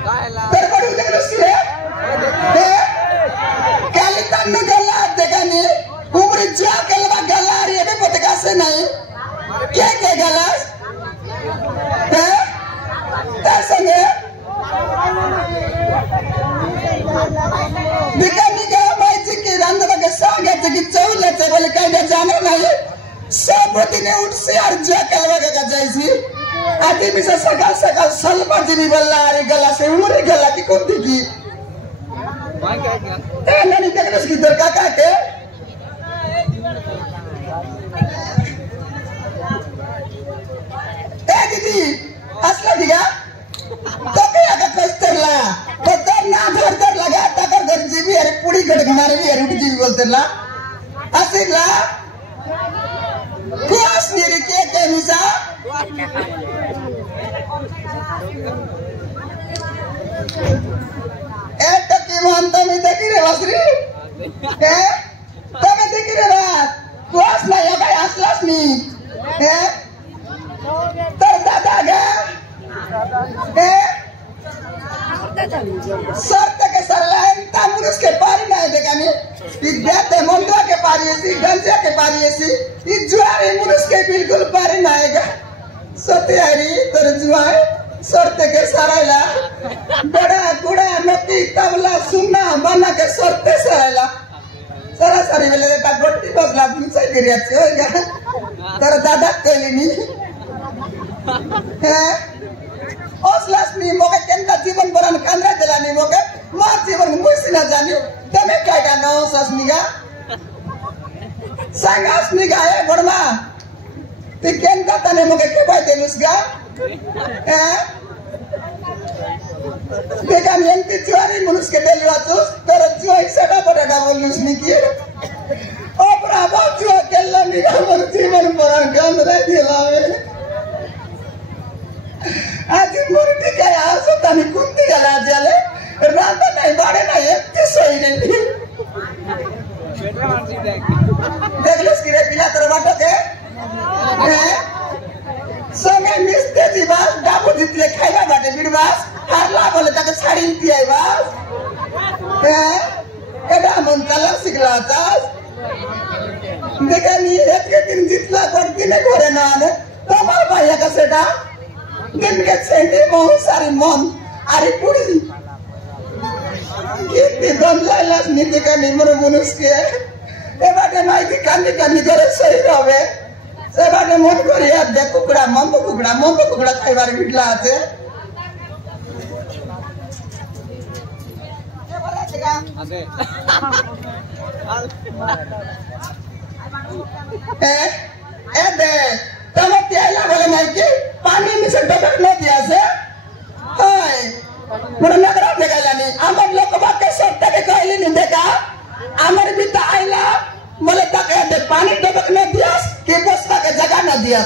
तेरे को उधर लुस्के काली तन्नू गला देखा नहीं उम्र जा कलवा गला ये भी पता से नहीं क्या गला तार संगे दिखाने का भाई जी की रंग का सागे जी चौले से बोले कहीं जाने नहीं सब दिन उठ से और जा कलवा का जैसी आदमी भी सकाल सकाल सलमा जी भी बोला अरे गला से उम्र गला की कौन दिखी नहीं देखने उसकी दरकार क्या के दीदी असला दिया तो क्या का कस्तर ला तो तर ना धर लगा टकर धर जीवी अरे पूरी गड़गड़ारे भी अरे जीवी बोलते ला असिला कुछ नहीं के मिसा एक की मानता में देखी रे बसरी तो मैं देखी रे बात कुछ नहीं है भाई असलास नहीं तर दादा गा शर्त के सरलाइन तामुरुस के पारी नहीं देखा नहीं इद्याते मंदरा के पारी ऐसी गंजा के पारी ऐसी इजुआरी मुरुस के बिल्कुल पारी नहीं गा सत्यारी तर जुआई शर्त के सरायला बड़ा गुड़ा नती तबला सुन्ना बना के शर्ते सरायला सारा सारी वेले ता गोटी बसला बुंसाई करिया छे होगा तर दादा केलिनी ओसलास नी मोके केंदा जीवन बरन कांद्रा देलानी मोके मार जीवन मुसिना जानी तमे काय का नो ससनिगा सांगास निगा है बड़मा ते केंदा तने मोके के बाय देनुसगा देखा नियंती जुआरी मुनुस के देलवा तो तर जुआई सड़ा बड़ा बोलनुस निकी ओ ब्रावा जुआ केल्ला निगा मोर जीवन बरन कांद्रा देलावे आज मुर्ती का आसो तनी कुंती गला जाले रात नहीं बाड़े नहीं इतनी सोई नहीं देख लो स्किरे पिला तरवाटो के संगे मिस्ते जी बास डाबू जितले खाइबा बाटे बिरबास हारला बोले तक छाड़ी दिया बास एडा मन कलर सिखला तास देखा नहीं एक के दिन जितला करती ने घरे ना आने तमार भाई का सेटा दिन के सेंटे बहुत सारी मन आरी पूरी कितनी दम लालास नीति का निमर मुनुस के ए बाटे नाई की कांदी करे सही रहे से बाटे मन करिया दे कुकड़ा मन तो कुकड़ा खाई बारी बिटला आते ए दे तब त्याला बोले नहीं कि पानी में से डबक न दिया से हाय मोर नगरा देखा जानी हमर लोग बात के सब तक कहली नहीं देखा हमर भी तो आइला बोले तक दे पानी डबक न दिया कि बस्ता के जगह न दिया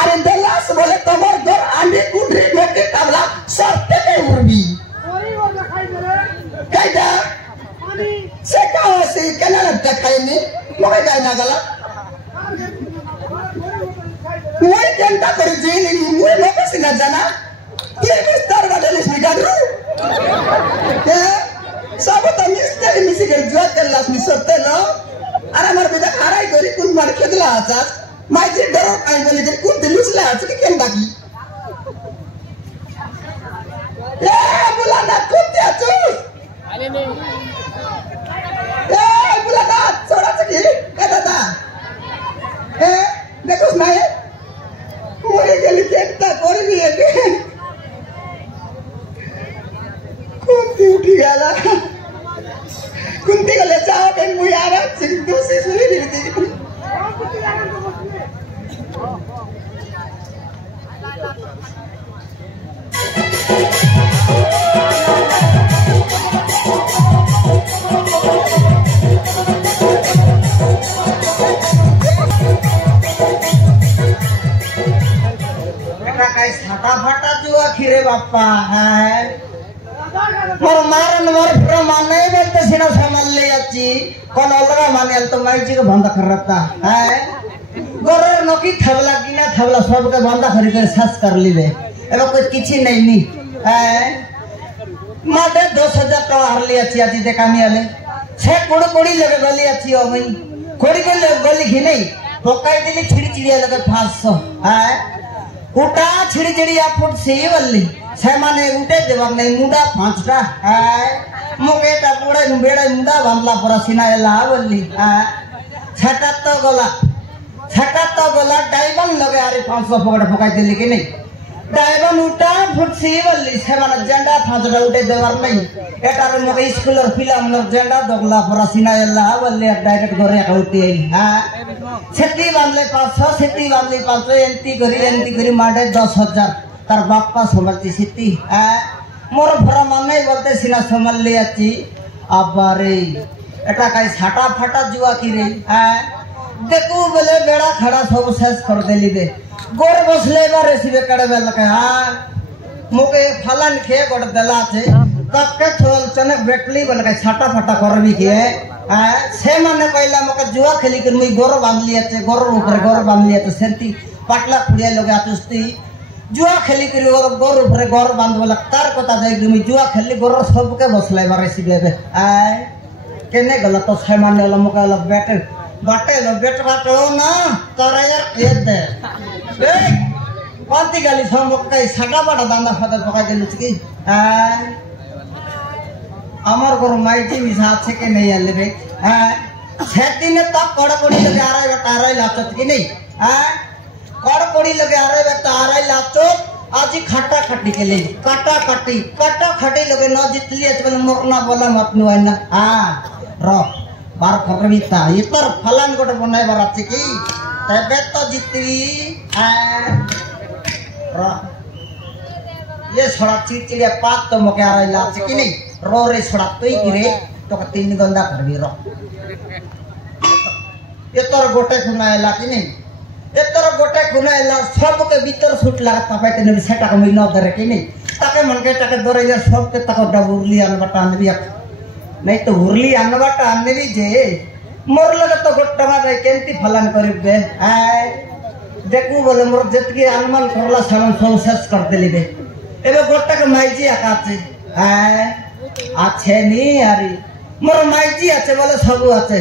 अरे देलास बोले तमर घर आंधी कुंडरी मोटे तबला सब तक उर्बी कायदा से कहां से केना तक खाइनी मोके जाय ना गला मुझे जनता करी जेल नहीं मुझे लोग से न जाना ये मिस्टर वाले से गाड़ू सब तो मिस्टर मिसी के जो कर लास मिसते ना अरे मर बेटा हराई करी कुन मार खेदला आजास माय जे डरो आई बोले के कुन दिलुसला आज के केन बाकी ए बुला ना कुत्ते चूस अरे नहीं ए बुला ना छोड़ा सकी ए दादा ए देखो ना ये मोरे गली केंता कोरी भी है कुंती उठी गला कुंती गले चाहो के मुयारा सिंधु से सुरी दी फटा जो आखिरे बापा है मोर मारन मोर प्रमाणे बोलते सिना संभाल ले अच्छी कौन अलगा माने तो माइजी को बंद कर रखता है गोरर नोकी थवला गिना थवला सब के बंद कर सास कर लीबे एबो कुछ किछि नहीं है माटे 10,000 टका हारली अच्छी आज देखामी आले छे कोड़ी लगे गली अच्छी हो गई कोड़ी के गली घिने पकाई दिली छिड़ी चिड़िया लगे 500 है उटा छिड़ी चिड़िया फुट से वल्ली छे माने उठे देवा नहीं मुंडा 5टा है मुके ता पूरा बेड़ा मुंडा बांधला पूरा सिनायला वल्ली है छटा तो गला डायमंड लगे अरे 500 पकड़ पकाई दिली कि नहीं डायमंड उठा फुटसी वल्ली से माने झंडा 5टा उठे देवार नहीं एटारे मके स्कूल और फिल्म लोग झंडा दोगला पूरा सिनायला वल्ली डायरेक्ट घरे आउती हां छती बांधले 500 छती बांधले 500 एंटी करी माटे 10,000 तार बाप्पा समझती छती हां मोर भरा माने बोलते सिना समझ ले अच्छी अबारे एटा काई छाटा फाटा जुआ की रे हां देखू बोले बेड़ा खड़ा सब शेष कर देली बे गोर बसले बारे सिबे कड़े बेल के हां मुके फलन खे गोड़ दला छे कब के छोल चनक बेटली बन के छाटा फाटा करबी के हां से माने पहिला मके जुआ खेली के मुई गोर बांध लिया छे गोर ऊपर गोर बांध लिया तो सेंती पाटला खुड़िया लोग आतुस्ती जुआ खेली के गोर ऊपर गोर बांध बोला तार कोता जाई मुई जुआ खेली गोर सब के बसले बारे सिबे बे आय केने गला तो से माने ला मके ला बेटे बाटे लो बेट बाटो ना तोरा यार खेत दे ए पांती गाली समक कई साटा बाटा दांदा फादर पका देलु की আমার ঘর মাইটি মিশা আছে কি নেই আলে রে হ্যাঁ সেদিনে তো কড়কড়ি লগে আড়াই বেটা আড়াই লাচত কি নেই হ্যাঁ কড়কড়ি লগে আড়াই বেটা আড়াই লাচত আজি খাটা খাটি के ले काटा खाटी लगे न जितली আছে मरना बोला मत नुआय ना हां रो बार खबरबिता इतर फलन गोटे बनाय बार আছে কি तबे तो जितली रो ये छोड़ा चिड़चिड़िया पात तो मके आ रही लाच कि नहीं रो रे छोड़ा तो ही रे तो 3 गंदा कर भी रो ये तोर गोटे खुनाएला कि नहीं ये तोर गोटे खुनाएला सब के भीतर सुट लागत पाए तने सेटा को मिनो दरे कि नहीं ताके मन के ताके दरे ये सब के तक डबुरली अन बटा अनबी नहीं तो हुरली अन बटा अनबी जे मोर लगे तो गोटा मा केंती फलन करबे आय देखू बोले मोर जतकी अनुमान करला सामान सब शेष कर देली बे एबे गोटा के माइजी आकाचे आय আছে নি আরে মোর মাইজি আছে বলে সবু আছে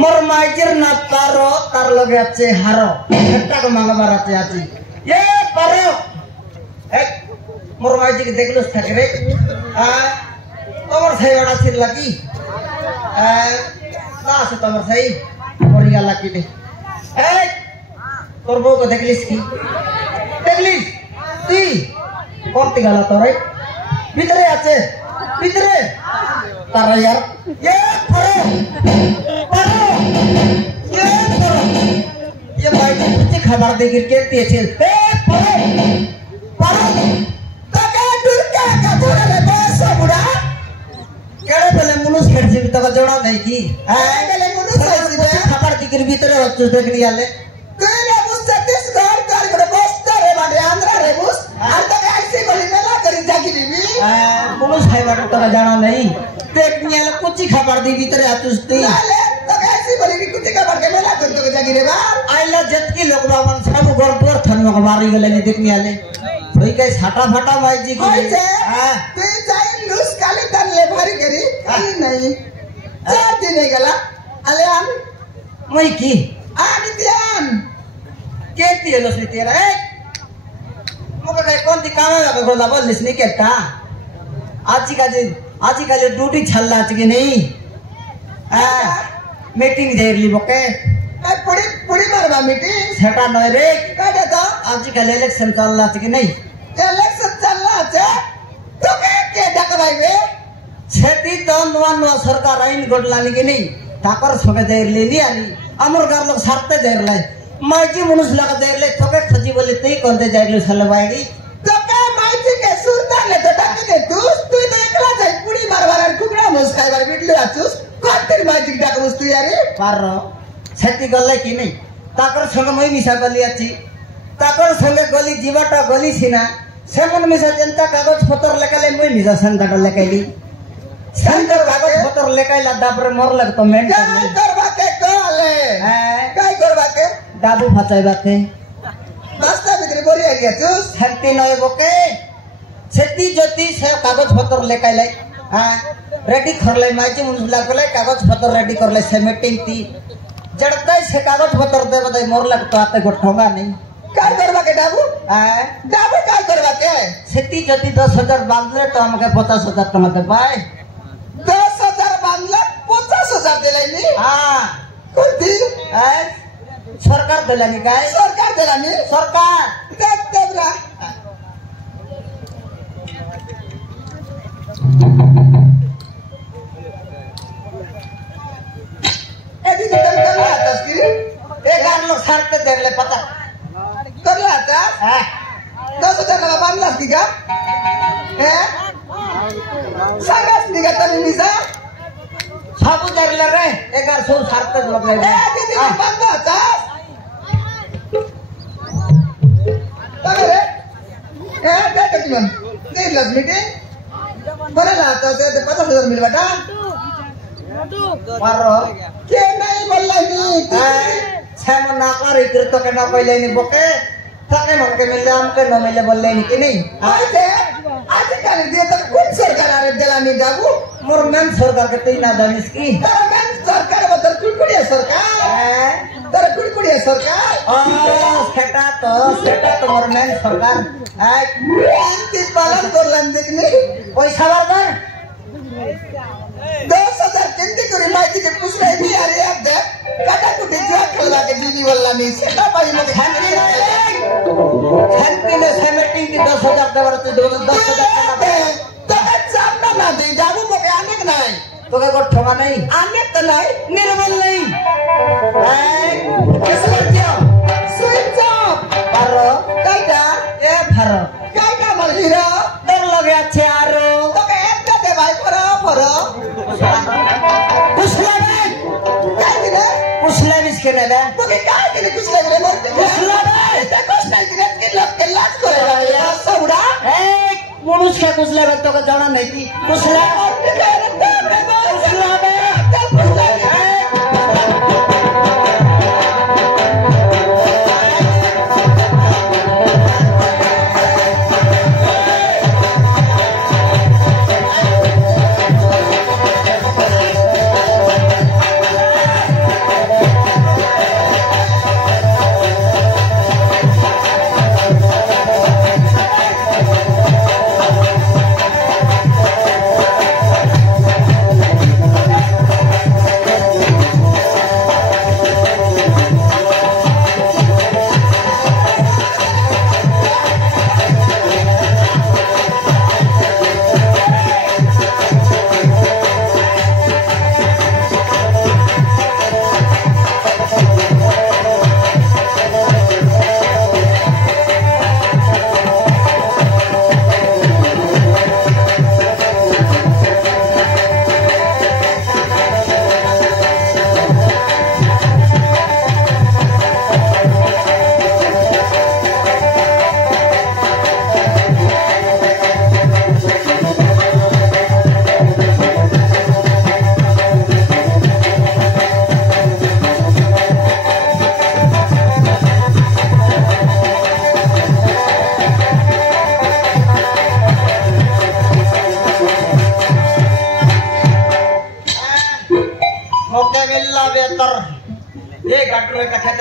মোর মাইজির না পারো তার লগে আছে হারো একটা কে মাংবার আছে আজি এ পারো এক মোর মাইজি কে দেখলস থাকে রে তোমার সাই বড় ছিল লাগি না আছে তোমার সাই পড়িয়া লাগি দে এই তোর বউ কে দেখলিস কি দেখলিস তুই কোনটি গলা তোরে ভিতরে আছে ভিতরে তারা यार ये परो ये भाई कुछ खबर दे गिर के तेज ए परो तो का दूर का पूरा रे बस बुढ़ा केड़े पहले मनुष्य खेड़ से तक जोड़ा नहीं की पहले मनुष्य से खबर दे गिर भीतर तो देखनी आले तेरे बस छत्तीसगढ़ कर बड़े बस रे बाडे आंध्र रे बस और तो ऐसे बोली मेला करी जागी दी पुलिस है बात तो जाना नहीं देखनी है कुछ ही खबर दी भीतर आतुस्ती ले तो कैसी बोली कि कुछ खबर के मेला कर तो जागी रे बार आइला जत की लोग बावन सब गोर पर थन में मारी गले नहीं देखनी आले कोई के छाटा फाटा माई जी की हां तू जाई लूस काली तन ले भारी करी नहीं 4 दिन गला अले हम मई की आदित्यान केती है लसनी तेरा ए मुके काय कोणती काम लगा गोला बोललीस नहीं केता आजकल ड्यूटी छल्ला कि नहीं मीटिंग देरली बके पुड़ी मारवा मीटिंग सेटा नय रे काडे तो आजकल इलेक्शन चलला कि नहीं इलेक्शन चलला छे तो के डकवाई बे छेती तो नवा सरकार आइन गोडलानी कि नहीं ताकर सके देरली नी आनी अमर गार लोग सरते देरले माइजी मनुष्य लगा देरले थके खजी बोले तई कोनते जाइले सलवाईडी तो का माइजी के सुरता ले तो टाके के तू तो एकला जाई पुड़ी मारवार कुकड़ा मस खाइबार बिडले आछुस कोतेर माइजी डाकरुस तू यारे पारो छेती गले कि नहीं ताकर संग मई मिसा गली आछि ताकर संग गली जीवाटा गली सिना सेमन मिसा जनता कागज पत्र लेकाले मई मिसा संता लेकाली संतर कागज पत्र लेकाइला दाबरे मोर लग तो मेन करबा के कोले काय करबा के डाबू फचाइबा के रास्ता भितर बोरी आ गया तू छत्ती नय बके सेती ज्योति से कागज पत्र लेके ले हां रेडी करले माइजी मुनला कोले कागज पत्र रेडी करले से मीटिंग ती जड़ता से कागज पत्र दे बदे मोर लग तो आते गोठोगा नहीं काय करवा के डाबू हां डाबू काय करवा के सेती ज्योति 10,000 बांधले तो हमके 50,000 टका दे पाए 10,000 बांधले 50,000 देले नी हां कोती हां सरकार देलानी काय सरकार देलानी सरकार देख देबरा एदी निकल कर रहा था स्क्रीन एक आर लोग सरते दे ले पता कर रहा था हां 10,000 का बांधला दिगा हैं सांगास दिगा तनी निसा सब दे ले रे एक आर सो सरते लोग ले ए दीदी बांधला था तगरे ए क्या करती मन नहीं लग मीटिंग बड़ा लाता से 50,000 मिल बेटा मारो के नहीं बोलला नी छम ना कर इतर तो के ना पहले नहीं बोके थके मन के मिले हम के न मिले बोलले नहीं कि नहीं आज कल दिए तो कुछ सरकार आरे देलानी डाबू मोर मेन सरकार के तीन दानिस की तारा मेन सरकार बतर कुड़कुड़िया सरकार तारा कुड़कुड़िया सरकार सेटा तो मोर मेन सरकार आय अंति पालन करलन देखनी पैसा बार 10,000 किंती करी माइती के पूछ रही थी अरे अब दे काटा कुटी जुआ खेलवा के जीवी वाला नहीं सेटा पाई मगे छानपी ने सेमेटिंग की 10,000 दे बरते 10,000 तो सामना ना दे जाबू मगे आने के नहीं तो के गोठवा नहीं आने तो नहीं निर्मल नहीं कैसे क्या स्विच ऑफ पारो काइटा ए फारो काइटा मल हीरो डर लगे अच्छे आरो तो के एक दे भाई फरो कुछला बे काय दिले कुछला बिस्के ने ले तो के काय दिले कुछ लग रे मोर कुछला बे ते कुछ नहीं दिले के लोग के लाज करेगा यार सबड़ा ए पुरुष के कुछला बे तो के जाना नहीं की कुछला कुछला बे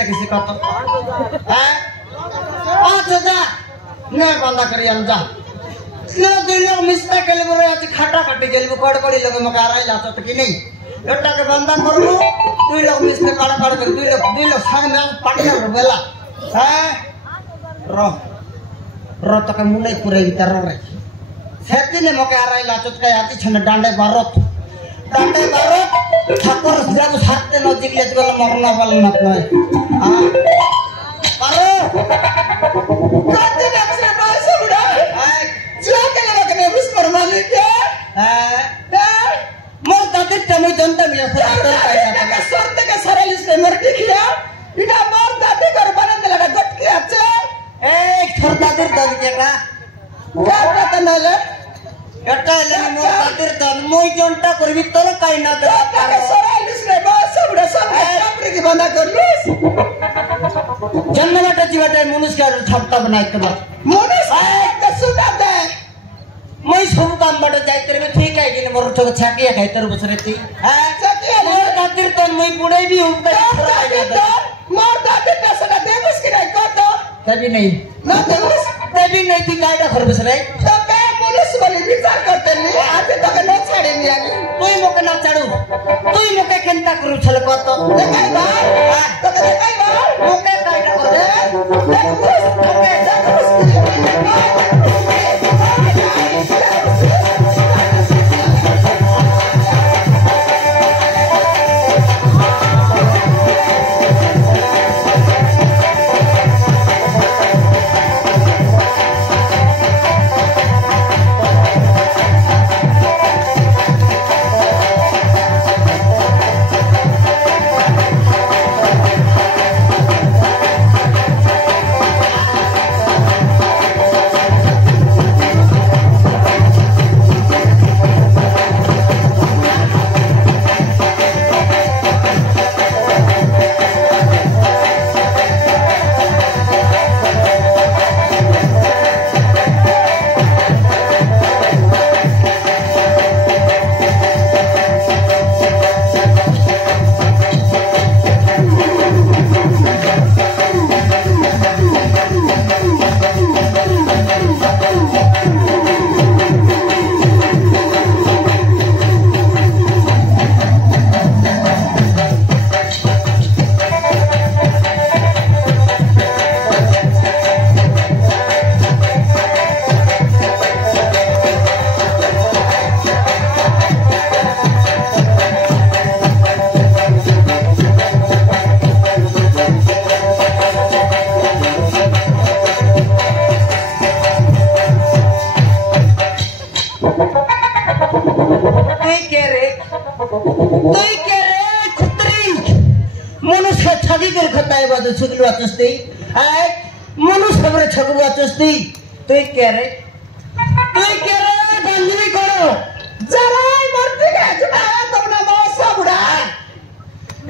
किसी का तो हैं 5,000 ने बंदा करी अंजा ने दिन लोग मिस्ता के लिए बोले आज खाटा काटी जेल में कड़कड़ी लोग मकारा ही लाता तो कि नहीं बेटा के बंदा कर लो तू लोग मिस्ता काड़ा काड़ कर तू लोग संग में पार्टनर बेला हैं रो तो के मुंडे पूरे इतर रे सेती ने मकारा ही लाता तो आती छन डांडे बारोत ठाकुर जब साथे नजीक ले तो मरना वाला मत नहीं हां अरे काते नक्शे बास बुड़ा जो के लगा के विश परमाने के मोर दादी तमी जनता मिया से आदर पाया का शर्त के सरल से मर दिखिया इना मोर दादी कर बने लगा गट के अच्छे एक छोर दादी दादी के का क्या पता नले एटा ले मोर दादी तन मोई जनता करबी तोर काई ना दे सरल से बास बुड़ा सब अपनी की बंदा कर लिस जन्मला टची बटे मनुष्य का छपटा बनाई के बाद मनुष्य एक सुता दे मैं सब काम बड़ जाय तेरे में ठीक है कि मोर तो छाकिया खाय तर बसरे ती हां छाकिया मोर खातिर तो मैं पुड़े भी हूं मोर दादी का सदा देवस की नहीं को तो तभी नहीं ना देवस तभी नहीं थी कायदा घर बसरे तो के पुलिस वाले विचार करते नहीं आते तो के न छाड़े नहीं आनी तू मोके ना छाड़ू तू मोके केंता करू छल को तो देखाई बा तो देखाई बा मोके कायदा कर दे मोके छुगलवा चस्ती आय मनुष्य बरे छगलवा चस्ती तू क्या रे गंजनी करो जराई मरती के चुनाव तुमने मौसा बुढ़ा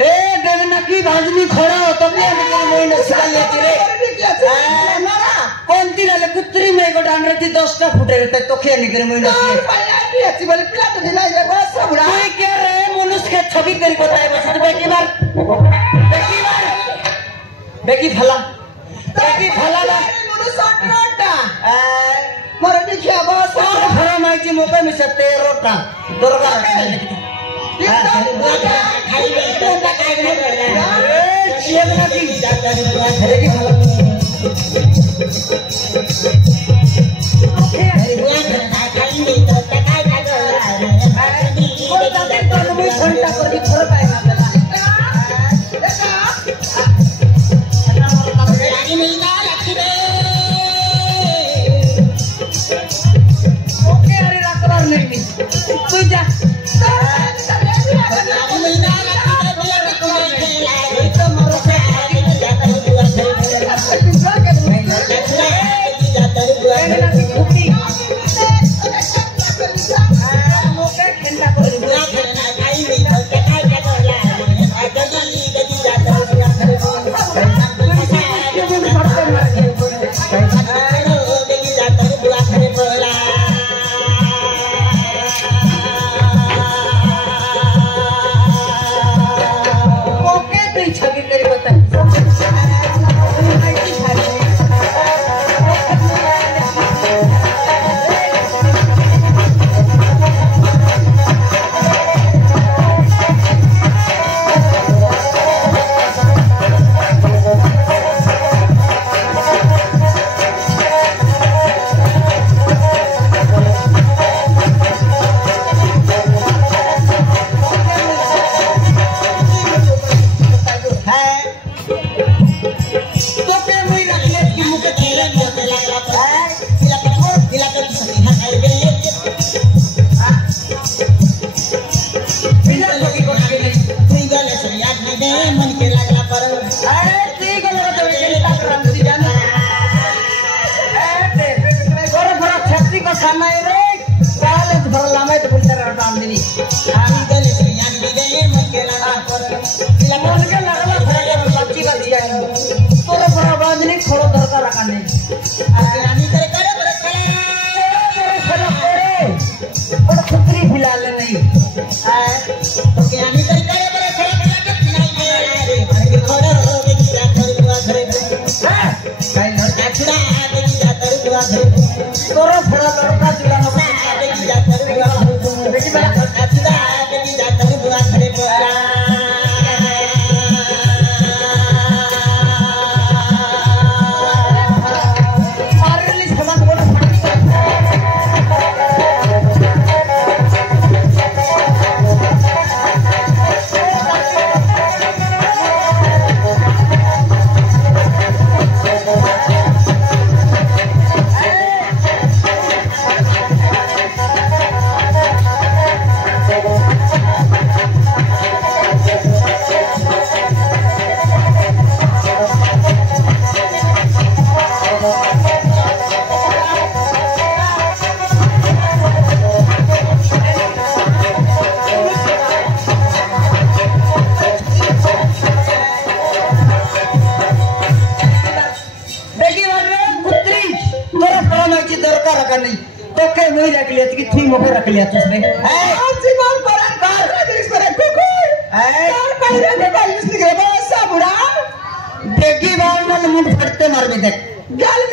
ए देवना की भाजनी खड़ा तो क्या निकल मोई न सिकल लेती रे मारा कौन ती ले कुत्री में को डांड रहती 10 का फुटे रहते तो क्या निकल मोई न सिकल पल्ला भी अच्छी वाली पिला तो दिलाई रे मौसा बुढ़ा तू क्या रे मनुष्य के छवि तेरी बताए बस तो बेकी भला ना मुनु सटरोटा मोर देखिया बस भरा माइजी मोके में सते रोटा दुर्गा खाई तो तकाई नहीं ए चेन ना की घरे की भला अरे बुआ खाई नहीं तो तकाई का वो तक तो मुई घंटा पर की थोड़ा पाए ना तू जा नहीं और कुतरी फिलहाल नहीं तो क्या नहीं करते हैं बड़े खड़े खड़े के नहीं अरे खड़े हो के जा कर दुआ करे कहीं लड़का छुड़ा के जा कर दुआ करे तोरा फड़ा लड़का चुला न के जा कर दुआ देखी बड़ा छुड़ा के जा कर दुआ करे नहीं तो के वही रख लिया कि थी मोके रख लिया तुसने जीवन पर बार इस पर कुकुर और पहले में बाल इसने के बस बुरा देखी बाल मन मुंड फटते मार में देख गल